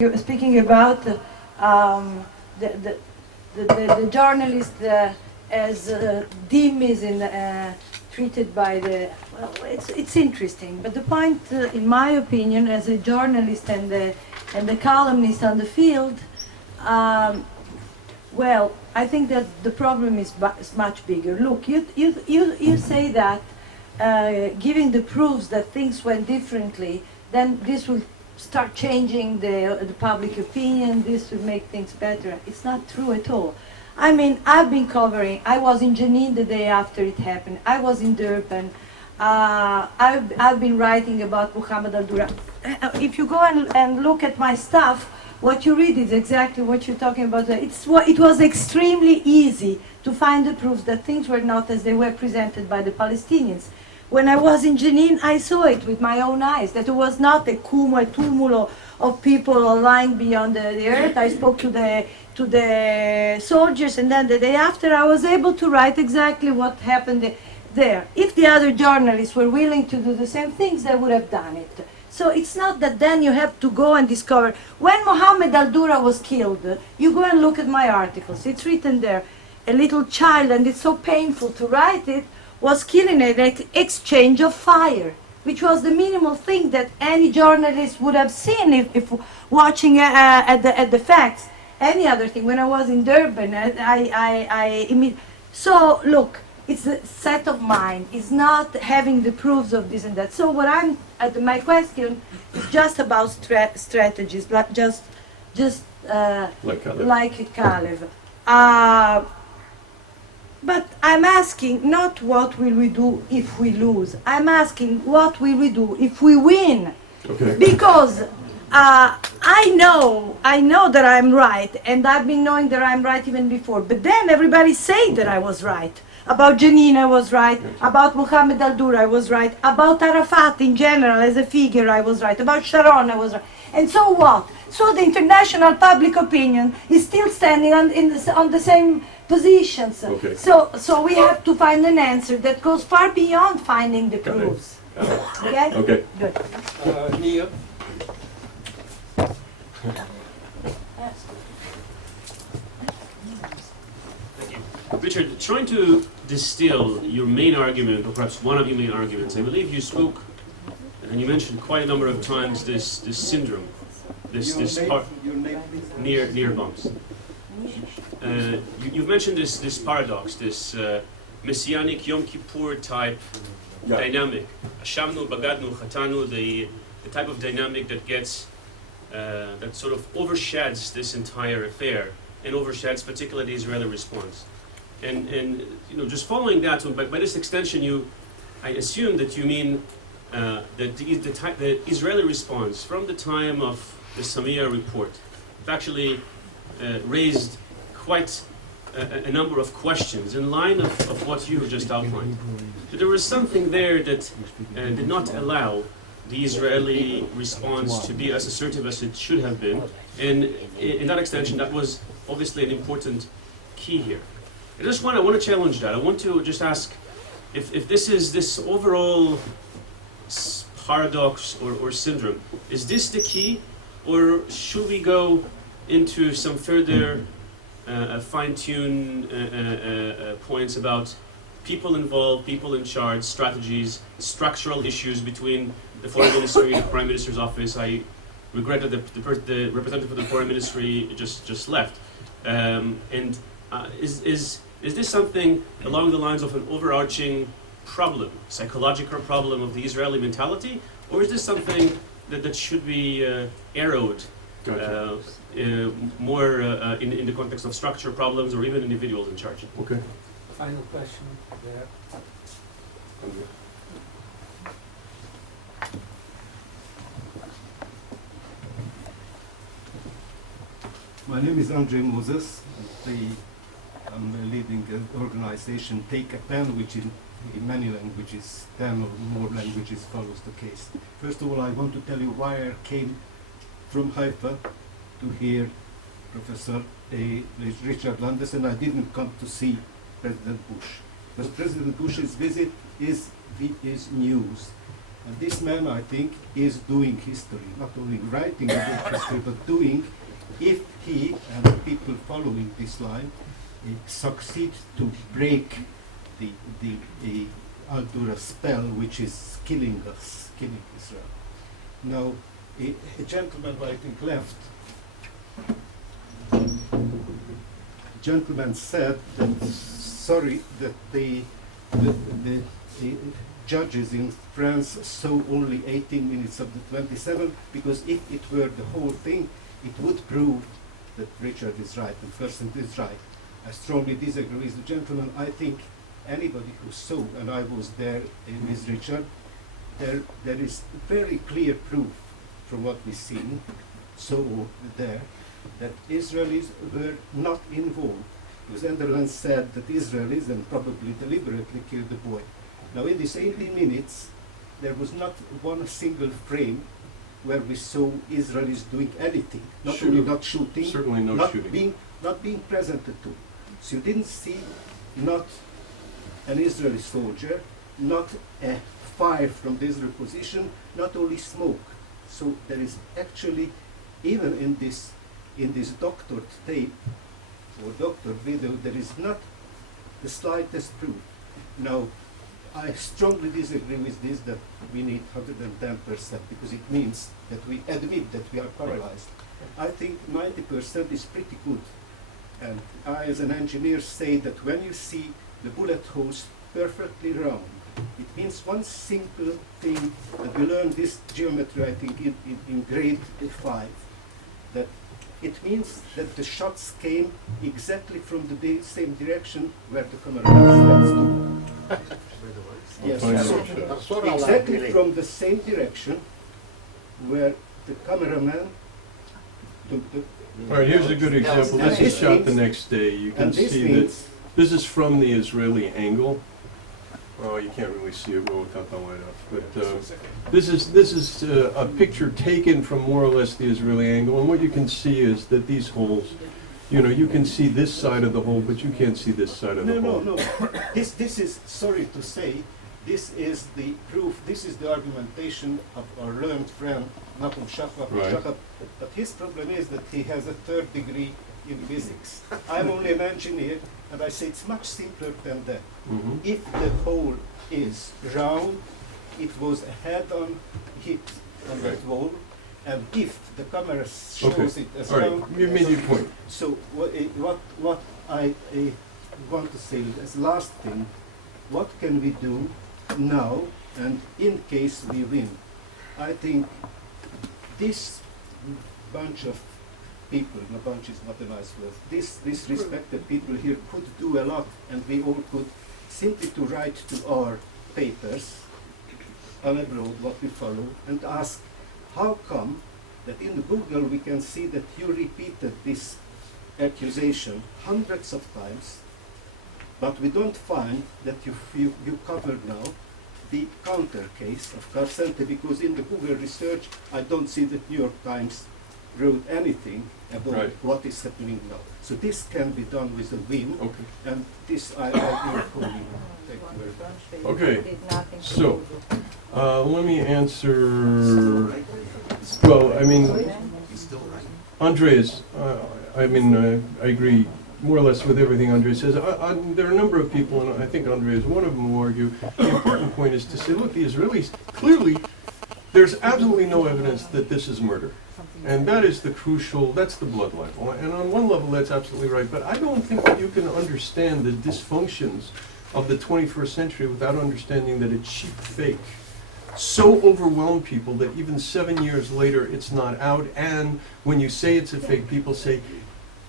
You're speaking about the journalist as deemed treated by the. Well, it's interesting, but the point, in my opinion, as a journalist and the columnist on the field, well, I think that the problem is much bigger. Look, you say that giving the proofs that things went differently, then this will start changing the public opinion, this will make things better. It's not true at all. I mean, I've been covering, I was in Jenin the day after it happened, I was in Durban, I've been writing about Mohammed Al-Durah. If you go and look at my stuff, what you read is exactly what you're talking about. It was extremely easy to find the proofs that things were not as they were presented by the Palestinians. When I was in Jenin, I saw it with my own eyes, that it was not a cumulo of people lying beyond the earth. I spoke to the soldiers, and then the day after, I was able to write exactly what happened there. If the other journalists were willing to do the same things, they would have done it. So it's not that then you have to go and discover. When Mohammed Al-Durah was killed, you go and look at my articles. It's written there. A little child, and it's so painful to write it, was killed in an exchange of fire, which was the minimal thing that any journalist would have seen if watching at the facts. Any other thing. When I was in Durban, so look, it's a set of mind. It's not having the proofs of this and that. So what my question is just about strategies, like just like Kalev. But I'm asking not what will we do if we lose. I'm asking what will we do if we win. Okay. Because I know that I'm right, and I've been knowing that I'm right even before. But then everybody said that I was right. About Jenin I was right. About Mohammed Al-Durah I was right. About Arafat in general as a figure I was right. About Sharon I was right. And so what? So the international public opinion is still standing on the same positions. Okay. So we have to find an answer that goes far beyond finding the proofs. Okay? Okay. Good. Neil? Richard, trying to distill your main argument, or perhaps one of your main arguments, I believe you spoke, and you mentioned quite a number of times this syndrome, this part near bombs. You've mentioned this paradox, this messianic Yom Kippur type dynamic, Ashamnu, Bagadnu, Chatanu, the type of dynamic that gets that sort of overshadows this entire affair and overshadows particularly the Israeli response. And you know, just following that, so by this extension, I assume that you mean that the Israeli response from the time of the Samia report actually raised quite a number of questions in line of what you have just outlined. But there was something there that did not allow the Israeli response to be as assertive as it should have been, and in that extension, that was obviously an important key here. I want to challenge that. I want to just ask if this overall paradox or syndrome, is this the key, or should we go into some further fine-tune points about people involved, people in charge, strategies, structural issues between the foreign ministry and the prime minister's office? I regret that the representative of the foreign ministry just left. Is this something along the lines of an overarching problem, psychological problem of the Israeli mentality, or is this something that should be arrowed more in the context of structure problems or even individuals in charge? Okay. Final question there. My name is Andre Moses. I'm leading an organization, Take a Pen, which in many languages, 10 or more languages follows the case. First of all, I want to tell you why I came from Haifa to hear Professor Richard Landes, and I didn't come to see President Bush. But President Bush's visit is news. And this man, I think, is doing history, not only writing about history, but doing, if he and the people following this line succeed to break the Al-Durah spell, which is killing us, killing Israel. Now, a gentleman, I think, left. The gentleman said that, sorry, that the judges in France saw only 18 minutes of the 27, because if it were the whole thing, it would prove that Richard is right and Fersen is right. I strongly disagree with the gentleman. I think anybody who saw, and I was there with Richard, there is very clear proof from what we've seen, so there, that Israelis were not involved. Because Enderlin said that Israelis, and probably deliberately, killed the boy. Now in these 18 minutes, there was not one single frame where we saw Israelis doing anything, not only not shooting, certainly no not shooting, not being presented to. So you didn't see not an Israeli soldier, not a fire from the Israeli position, not only smoke. So there is actually, even in this doctored tape or doctored video, there is not the slightest proof. Now, I strongly disagree with this, that we need 110%, because it means that we admit that we are paralyzed. I think 90% is pretty good. And I, as an engineer, say that when you see the bullet holes perfectly round, it means one simple thing that we learned this geometry, I think, in grade 5, that it means that the shots came exactly from the same direction where the cameraman stands to. Yes, so exactly from the same direction where the cameraman took the... All right, here's a good example. This is shot the next day. You can see that this is from the Israeli angle. Oh, you can't really see it well without the light up. But this is a picture taken from more or less the Israeli angle. And what you can see is that these holes, you know, you can see this side of the hole, but you can't see this side of the hole. No. This is, sorry to say, this is the proof, this is the argumentation of our learned friend, Nahum Shachab. Right. But his problem is that he has a 3rd degree in physics. I'm only an engineer, and I say it's much simpler than that. Mm-hmm. If the hole is round, it was a head-on hit on that wall, and if the camera shows it as all round... right, you made your point. So what I want to say as last thing, what can we do now, and in case we win? I think this bunch of people, a bunch is not a nice word, this respected people here could do a lot, and we all could simply to write to our papers on abroad what we follow and ask, how come that in Google we can see that you repeated this accusation hundreds of times, but we don't find that you covered now the counter case of Carcente, because in the Google research I don't see that New York Times wrote anything about what is happening now. So this can be done with a whim, and this I will call you. Thank you very much. Okay, so let me answer. Well, I mean, Andreas, I agree more or less with everything Andre says. There are a number of people, and I think Andre is one of them, who argue the important point is to say, look, the Israelis, clearly, there's absolutely no evidence that this is murder. And that is the crucial, that's the blood level. And on one level, that's absolutely right. But I don't think that you can understand the dysfunctions of the 21st century without understanding that a cheap fake so overwhelmed people that even 7 years later, it's not out. And when you say it's a fake, people say,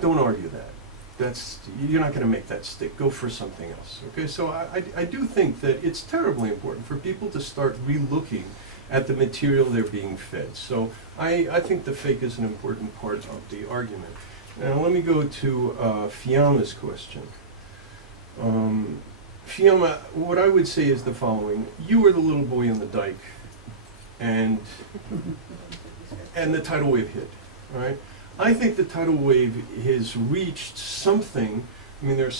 don't argue that. You're not going to make that stick. Go for something else. Okay, so I do think that it's terribly important for people to start re-looking at the material they're being fed. So I think the fake is an important part of the argument. Now let me go to Fiamma's question. Fiamma, what I would say is the following. You were the little boy in the dike, and the tidal wave hit, right? I think the tidal wave has reached something. I mean, it's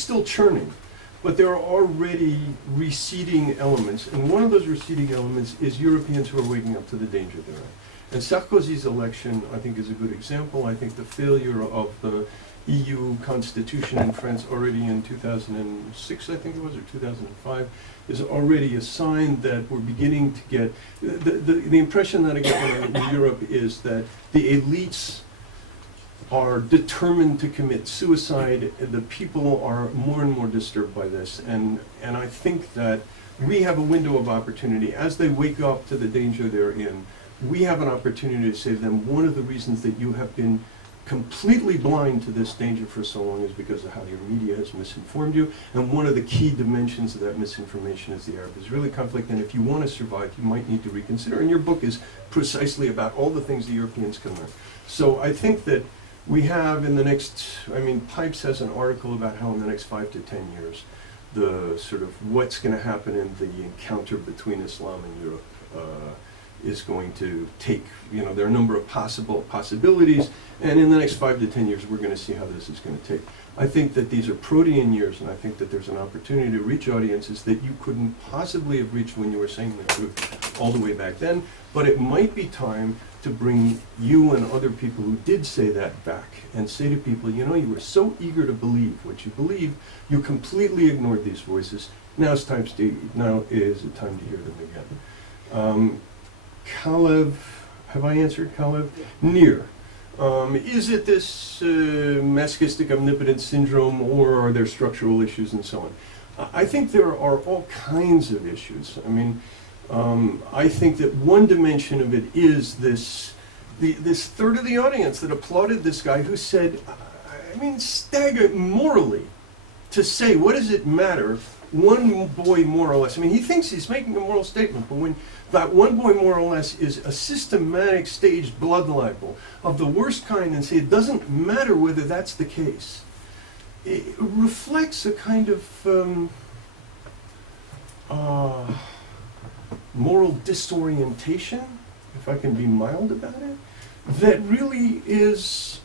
still churning, but there are already receding elements, and one of those receding elements is Europeans who are waking up to the danger they're in. And Sarkozy's election, I think, is a good example. I think the failure of the EU constitution in France already in 2006, I think it was, or 2005, is already a sign that we're beginning to get, the impression that I get when I'm in Europe is that the elites are determined to commit suicide. The people are more and more disturbed by this, and I think that we have a window of opportunity. As they wake up to the danger they're in, we have an opportunity to say to them, one of the reasons that you have been completely blind to this danger for so long is because of how your media has misinformed you, and one of the key dimensions of that misinformation is the Arab-Israeli conflict, and if you want to survive, you might need to reconsider. And your book is precisely about all the things the Europeans can learn. So I think that we have in the next, Pipes has an article about how in the next 5 to 10 years, the sort of what's going to happen in the encounter between Islam and Europe is going to take, there are a number of possibilities, and in the next 5 to 10 years, we're going to see how this is going to take. I think that these are protean years, and I think that there's an opportunity to reach audiences that you couldn't possibly have reached when you were saying the truth all the way back then, but it might be time to bring you and other people who did say that back and say to people, you were so eager to believe what you believe, you completely ignored these voices. Now is the time to hear them again. Kalev, have I answered Kalev? Nir. Is it this masochistic omnipotence syndrome, or are there structural issues and so on? I think there are all kinds of issues. I think that one dimension of it is this third of the audience that applauded this guy who said, staggered morally to say, what does it matter, one boy more or less? He thinks he's making a moral statement, but when that one boy more or less is a systematic staged blood libel of the worst kind, and say it doesn't matter whether that's the case, it reflects a kind of moral disorientation, if I can be mild about it, that really is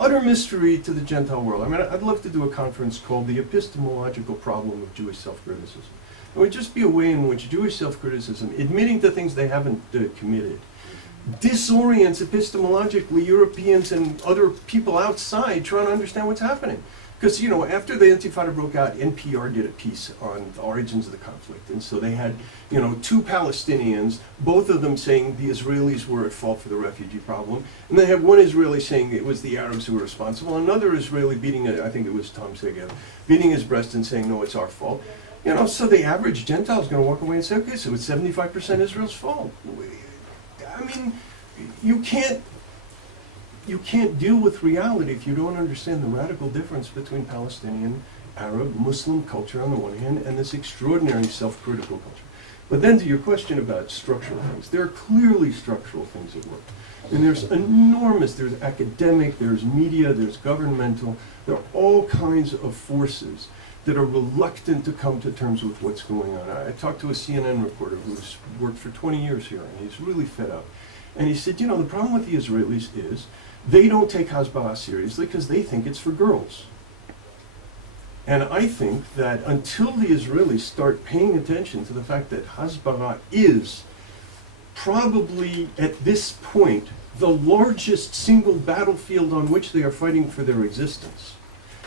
utter mystery to the Gentile world. I'd love to do a conference called The Epistemological Problem of Jewish Self-Criticism. It would just be a way in which Jewish self-criticism, admitting to things they haven't committed, disorients epistemologically Europeans and other people outside trying to understand what's happening. Because, after the Intifada broke out, NPR did a piece on the origins of the conflict. And so they had, two Palestinians, both of them saying the Israelis were at fault for the refugee problem. And they had one Israeli saying it was the Arabs who were responsible, another Israeli I think it was Tom Segev, beating his breast and saying, no, it's our fault. So the average Gentile is going to walk away and say, okay, so it's 75% Israel's fault. You can't deal with reality if you don't understand the radical difference between Palestinian, Arab, Muslim culture on the one hand, and this extraordinary self-critical culture. But then to your question about structural things, there are clearly structural things at work. And there's academic, there's media, there's governmental, there are all kinds of forces that are reluctant to come to terms with what's going on. I talked to a CNN reporter who's worked for 20 years here, and he's really fed up. And he said, the problem with the Israelis is they don't take Hasbara seriously because they think it's for girls. And I think that until the Israelis start paying attention to the fact that Hasbara is probably, at this point, the largest single battlefield on which they are fighting for their existence,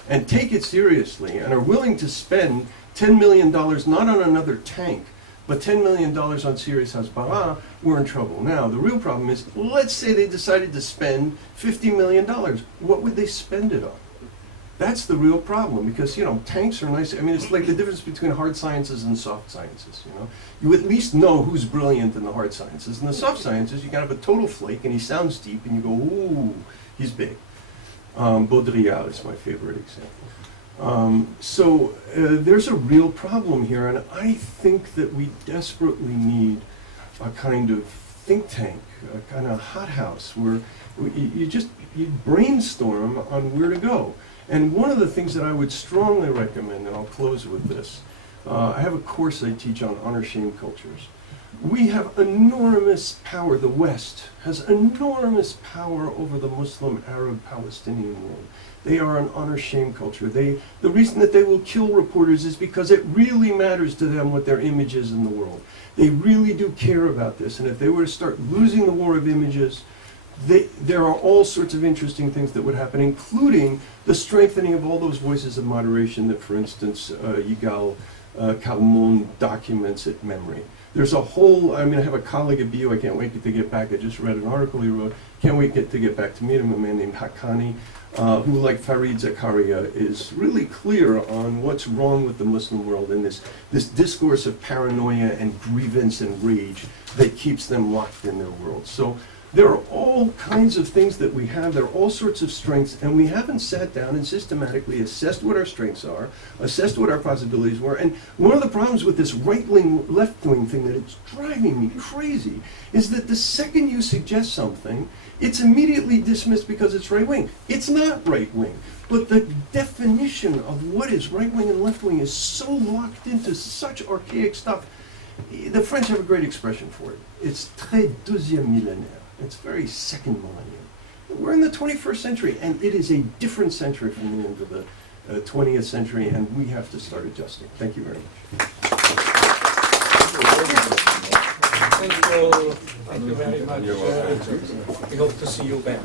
and take it seriously, and are willing to spend $10 million not on another tank, but $10 million on serious Hasbara, we're in trouble. Now, the real problem is, let's say they decided to spend $50 million. What would they spend it on? That's the real problem, because, tanks are nice. It's like the difference between hard sciences and soft sciences, You at least know who's brilliant in the hard sciences. In the soft sciences, you can have a total flake, and he sounds deep, and you go, ooh, he's big. Baudrillard is my favorite example. So there's a real problem here, and I think that we desperately need a kind of think tank, a kind of hothouse where you brainstorm on where to go. And one of the things that I would strongly recommend, and I'll close with this, I have a course I teach on honor-shame cultures. We have enormous power. The West has enormous power over the Muslim, Arab, Palestinian world. They are an honor-shame culture. The reason that they will kill reporters is because it really matters to them what their image is in the world. They really do care about this, and if they were to start losing the war of images, there are all sorts of interesting things that would happen, including the strengthening of all those voices of moderation that, for instance, Yigal Kalmon documents at memory. There's a whole, I have a colleague at BU, I can't wait to get back, I just read an article he wrote, can't wait to get back to meet him, a man named Haqqani, who, like Fareed Zakaria, is really clear on what's wrong with the Muslim world and this discourse of paranoia and grievance and rage that keeps them locked in their world. So there are all kinds of things that we have, there are all sorts of strengths, and we haven't sat down and systematically assessed what our strengths are, assessed what our possibilities were. And one of the problems with this right-wing, left-wing thing that it's driving me crazy is that the second you suggest something, it's immediately dismissed because it's right-wing. It's not right-wing, but the definition of what is right-wing and left-wing is so locked into such archaic stuff. The French have a great expression for it. It's très deuxième millénaire. It's very second millennium. We're in the 21st century, and it is a different century from the end of the 20th century, and we have to start adjusting. Thank you very much. Thank you very much. We hope to see you back.